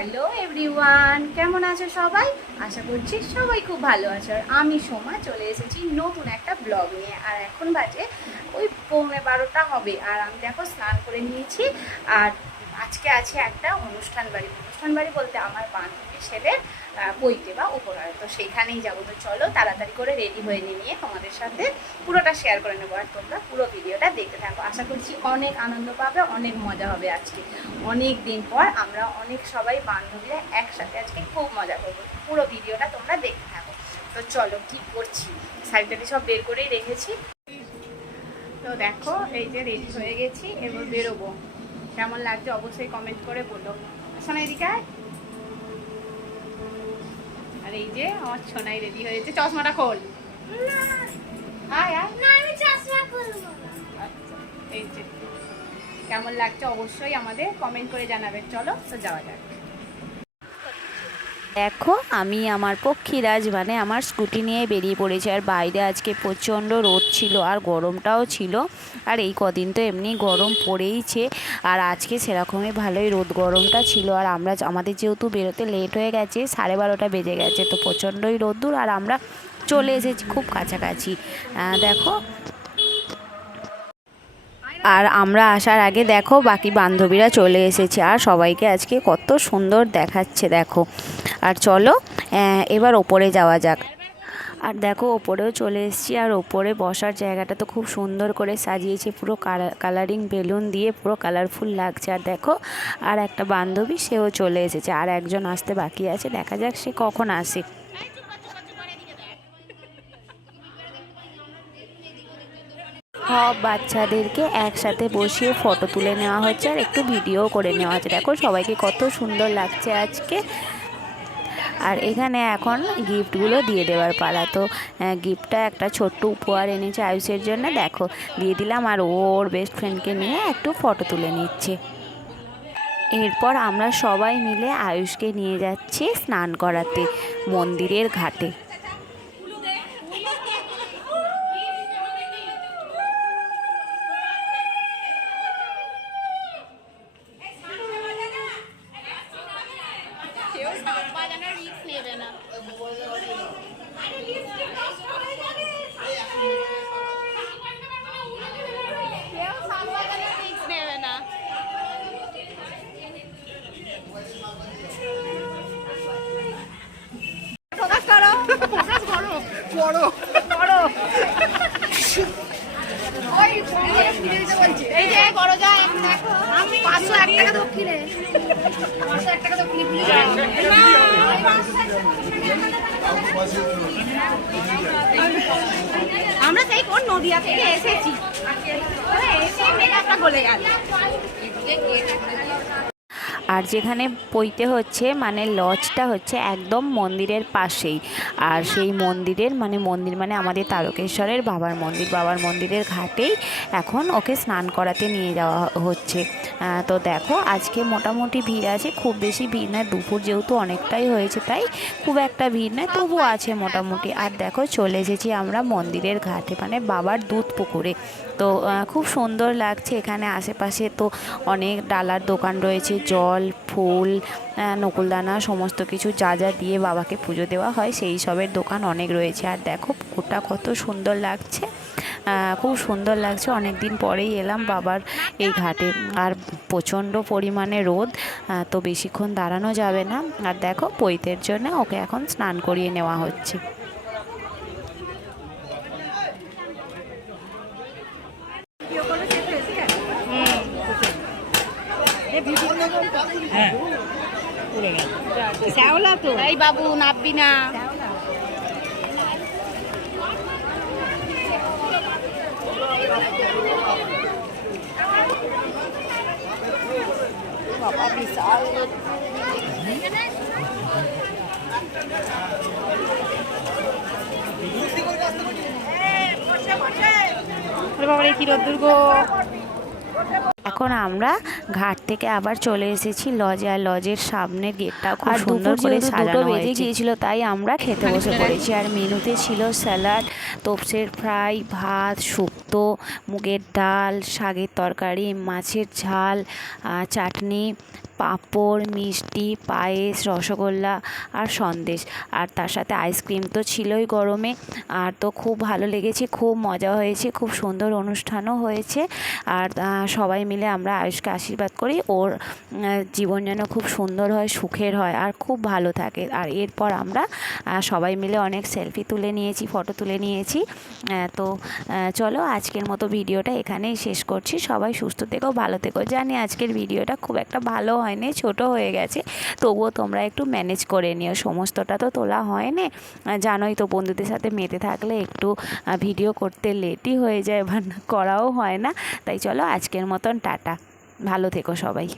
Hello everyone, কেমন আছো সবাই? আশা করছি সবাই খুব ভালো আছো। আর আমি সোমা, চলে এসেছি নতুন একটা ব্লগ নিয়ে। আর এখন বাজে, ওই পৌনে বারোটা হবে। আর আমি দেখো স্নান করে নিয়েছি। আর আজকে আছে একটা অনুষ্ঠান বাড়ি। অনুষ্ঠান বাড়ি বলতে আমার বান্ধবী ছেলে বইতে বা উপহার। তো সেইখানেই যাব। তো চলো তাড়াতাড়ি করে রেডি হয়ে নিয়ে তোমাদের সাথে পুরোটা শেয়ার করে নেব আর তোমরা পুরো ভিডিওটা দেখতে থাকো। আশা করছি অনেক আনন্দ পাবে, অনেক মজা হবে আজকে। অনেক দিন পর আমরা অনেক সবাই বান্ধবীরা একসাথে আজকে খুব মজা করব। পুরো ভিডিওটা তোমরা দেখতে থাকো। তো চলো কি করছি? শাড়িটাকে সব বের করেই রেখেছি। তো দেখো, এই যে রেডি হয়ে গেছি, এবার বেরোবো। কেমন লাগছে অবশ্যই কমেন্ট করে বলো। শোনা এদিকে। আর এই যে আমার সোনাই রেডি হয়েছে। চশমাটা খোল। আয় আয়। আচ্ছা এই যে। কেমন লাগছে অবশ্যই আমাদের কমেন্ট করে জানাবেন চলো তো যাওয়া যাক। দেখো, আমি আমার পক্ষীরাজ মানে আমার স্কুটি নিয়ে বেরিয়ে পড়েছি। আর বাইরে আজকে প্রচণ্ড রোদ ছিল আর গরমটাও ছিল। আর এই কদিন তো এমনি গরম পড়েইছে। আর আজকে সেরকমই ভালোই রোদ গরমটা ছিল। আর আমরা আমাদের যেহেতু বেরোতে লেট হয়ে গেছে, সাড়ে বারোটা বেজে গেছে, তো প্রচণ্ডই রোদ্দুর। আর আমরা চলে এসেছি খুব কাছাকাছি। দেখো আর আমরা আসার আগে দেখো, বাকি বান্ধবীরা চলে এসেছে। আর সবাইকে আজকে কত সুন্দর দেখাচ্ছে, দেখো। আর চলো এবার ওপরে যাওয়া যাক। আর দেখো, ওপরেও চলে এসেছি। আর ওপরে বসার জায়গাটা তো খুব সুন্দর করে সাজিয়েছে। পুরো কালারিং বেলুন দিয়ে পুরো কালারফুল লাগছে। আর দেখো, আর একটা বান্ধবী, সেও চলে এসেছে। আর একজন আসতে বাকি আছে। দেখা যাক সে কখন আসে। সব বাচ্চাদেরকে একসাথে বসিয়ে ফটো তুলে নেওয়া হচ্ছে আর একটু ভিডিও করে নেওয়া হচ্ছে। দেখো সবাইকে কত সুন্দর লাগছে আজকে। আর এখানে এখন গিফটগুলো দিয়ে দেওয়ার পালা। তো গিফটটা একটা ছোট্ট উপহার এনেছে আয়ুষের জন্য। দেখো, দিয়ে দিলাম আর ওর বেস্ট ফ্রেন্ডকে নিয়ে একটু ফটো তুলে নিচ্ছে। এরপর আমরা সবাই মিলে আয়ুষকে নিয়ে যাচ্ছি স্নান করাতে, মন্দিরের ঘাটে। এই যে বড় যায় আমরা সেই কোন নদিয়া থেকে এসেছি। গলে গেল। আর যেখানে পইতে হচ্ছে মানে লজটা হচ্ছে একদম মন্দিরের পাশেই। আর সেই মন্দিরের মানে মন্দির মানে আমাদের তারকেশ্বরের বাবার মন্দির। বাবার মন্দিরের ঘাটেই এখন ওকে স্নান করাতে নিয়ে যাওয়া হচ্ছে। তো দেখো, আজকে মোটামুটি ভিড় আছে। খুব বেশি ভিড় নয়, দুপুর যেহেতু অনেকটাই হয়েছে তাই খুব একটা ভিড় নয় তবু আছে মোটামুটি। আর দেখো, চলে এসেছি আমরা মন্দিরের ঘাটে মানে বাবার দুধ পুকুরে। তো খুব সুন্দর লাগছে এখানে আশেপাশে তো অনেক ডালার দোকান রয়েছে, জল ফুল আহ, নকুলদানা সমস্ত কিছু যা যা দিয়ে বাবাকে পুজো দেওয়া হয় সেই সবের দোকান অনেক রয়েছে। আর দেখো পুকুরটা কত সুন্দর লাগছে। খুব সুন্দর লাগছে। অনেক দিন পরেই এলাম বাবার এই ঘাটে। আর প্রচণ্ড পরিমাণে রোদ তো বেশিক্ষণ দাঁড়ানো যাবে না। আর দেখো পৈতের জন্য ওকে এখন স্নান করিয়ে নেওয়া হচ্ছে। শ্যাওলা তো। এই বাবু নাববি না। বাবা বিশাল বাবা রে কি রোদ্দুর গো? এখন আমরা ঘাট থেকে আবার চলে এসেছি লজে আর লজের সামনের গেটটা খুব সুন্দর করে সাজানো বেজে গিয়েছিল তাই আমরা খেতে বসে পড়েছি। আর মেনুতে ছিল স্যালাড তোপসের ফ্রাই ভাত শুক্তো মুগের ডাল শাকের তরকারি মাছের ঝাল চাটনি পাঁপড় মিষ্টি পায়েস রসগোল্লা আর সন্দেশ। আর তার সাথে আইসক্রিম তো ছিলই গরমে। আর তো খুব ভালো লেগেছে খুব মজা হয়েছে খুব সুন্দর অনুষ্ঠানও হয়েছে। আর সবাই মিলে আমরা আয়ুষকে আশীর্বাদ করি ওর জীবন যেন খুব সুন্দর হয় সুখের হয় আর খুব ভালো থাকে। আর এরপর আমরা সবাই মিলে অনেক সেলফি তুলে নিয়েছি ফটো তুলে নিয়েছি। তো চলো আজকের মতো ভিডিওটা এখানেই শেষ করছি। সবাই সুস্থ থেকো ভালো থেকো। জানি আজকের ভিডিওটা খুব একটা ভালো হয়নি ছোট হয়ে গেছে। তবুও তোমরা একটু ম্যানেজ করে নিও সমস্তটা তো তোলা হয়নি। আহ, জানোই তো বন্ধুদের সাথে মেতে থাকলে একটু ভিডিও করতে লেটই হয়ে যায় বা করাও হয় না। তাই চলো আজকের মতন টাটা। ভালো থেকো সবাই।